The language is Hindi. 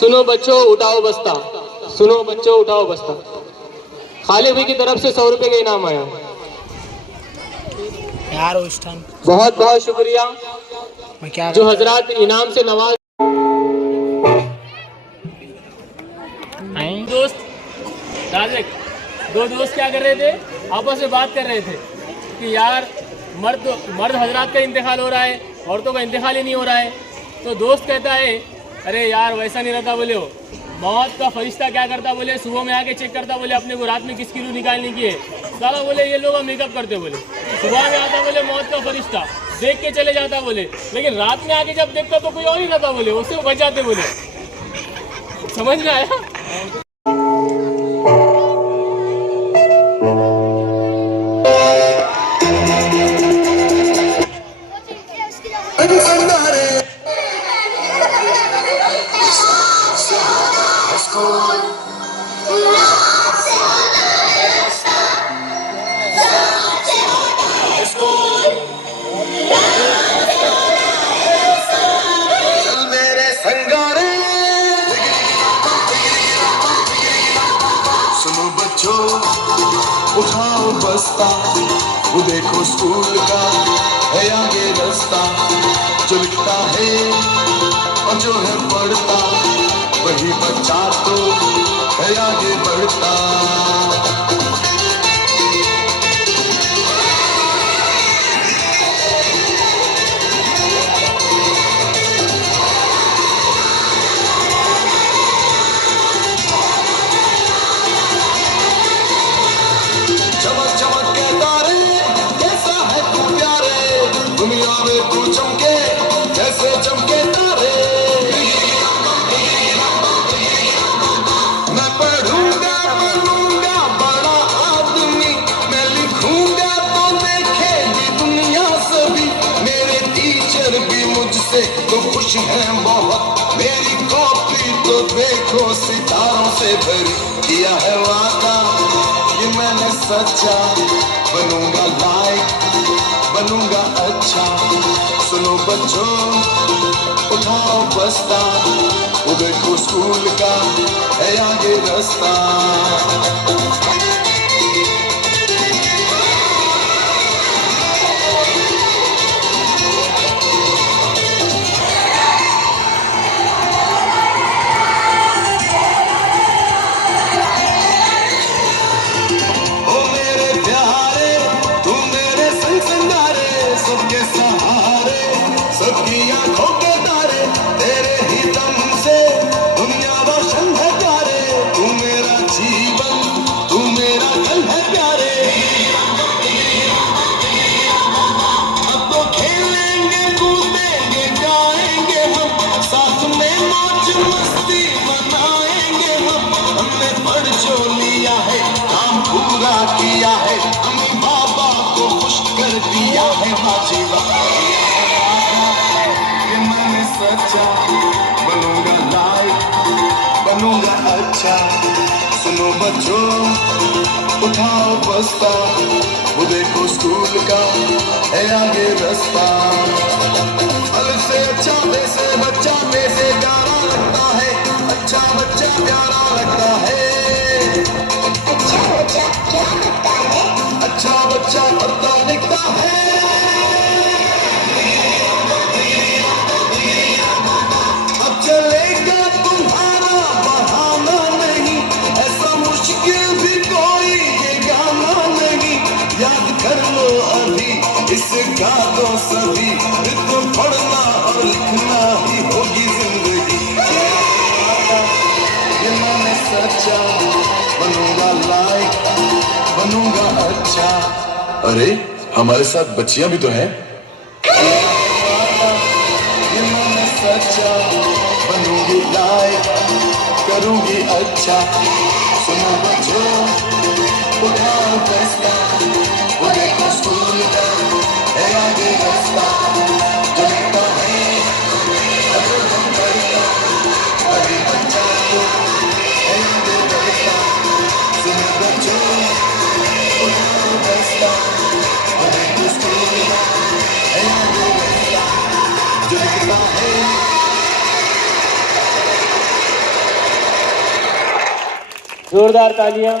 सुनो बच्चों उठाओ बस्ता, सुनो बच्चों उठाओ बस्ता। खालिद भाई की तरफ से 100 रुपए का इनाम आया यार उस टाइम। बहुत बहुत शुक्रिया मैं क्या जो हजरात इनाम से नवाज। दोस्त राजिक, दो दोस्त क्या कर रहे थे, आपस में बात कर रहे थे कि यार मर्द हजरात का इंतकाल हो रहा है, औरतों का इंतकाल ही नहीं हो रहा है। तो दोस्त कहता है अरे यार वैसा नहीं रहता, बोले हो मौत का फरिश्ता क्या करता, बोले सुबह में आके चेक करता, बोले अपने को रात में किसकी रूह निकालने की है। साला बोले ये लोग मेकअप करते, बोले सुबह में आता बोले मौत का फरिश्ता देख के चले जाता, बोले लेकिन रात में आके जब देखता तो कोई और ही रहता, बोले उससे बच जाते, बोले समझ में आया। उठाओ बस्ता, वो देखो स्कूल का है आगे रास्ता। जो लिखता है और जो है पढ़ता, वही बच्चा तो है आगे बढ़ता। तू चमके जैसे चमके तारे, मैं पढ़ूंगा बनूंगा बड़ा आदमी, मैं लिखूंगा तो देखेगी दुनिया सभी। मेरे टीचर भी मुझसे तो खुश हैं बहुत, मेरी कॉपी तो देखो सितारों से भरी। किया है वादा ये मैंने सच्चा, बनूंगा लायक बनूंगा अच्छा। सुनो बच्चों उठाओ बस्ता, वो देखो स्कूल का है आगे रास्ता। किया है अम्मी बाबा को खुश कर दिया है बाजी ये मैंने सच्चा, बनूंगा लायक बनूंगा अच्छा। सुनो बच्चों उठाओ बस्ता, वो देखो स्कूल का है आगे रास्ता। अलग से अच्छा वैसे बच्चा वैसे प्यारा लगता है, अच्छा बच्चा प्यारा लगता है। अच्छा बच्चा क्या लगता है, अच्छा बच्चा पढ़ता लिखता है। अब चलेगा तुम्हारा बहाना नहीं, ऐसा मुश्किल भी कोई ये गाना नहीं। याद कर लो अभी इसका तो सभी, तो पढ़ना और लिखना ही होगी जिंदगी। ये मैंने सच्चा, बनूंगा लायक बनूंगा अच्छा। अरे हमारे साथ बच्चियां भी तो हैं। ये मैंने सच्चा, बनूंगी लायक करूंगी अच्छा। सुनो बच्चों उठाओ फैसला, वो देखो स्कूल का है आगे रास्ता। जलता है अगर हम बढ़ता, अभी बच्चा तो है आगे बढ़ता। सुनो बच्चों उठाओ फैसला, वो देखो स्कूल का है आगे रास्ता। जलता है जोरदार तालियां।